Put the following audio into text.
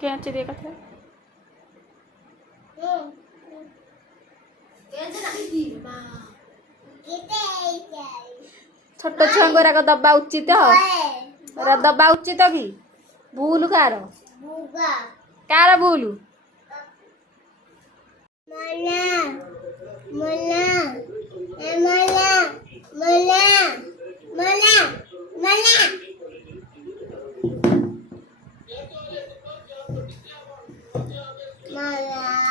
कैंची दे कथे छोट छुआ को दबा उचित दबा उचित कि भूल कार कार भूल Mala.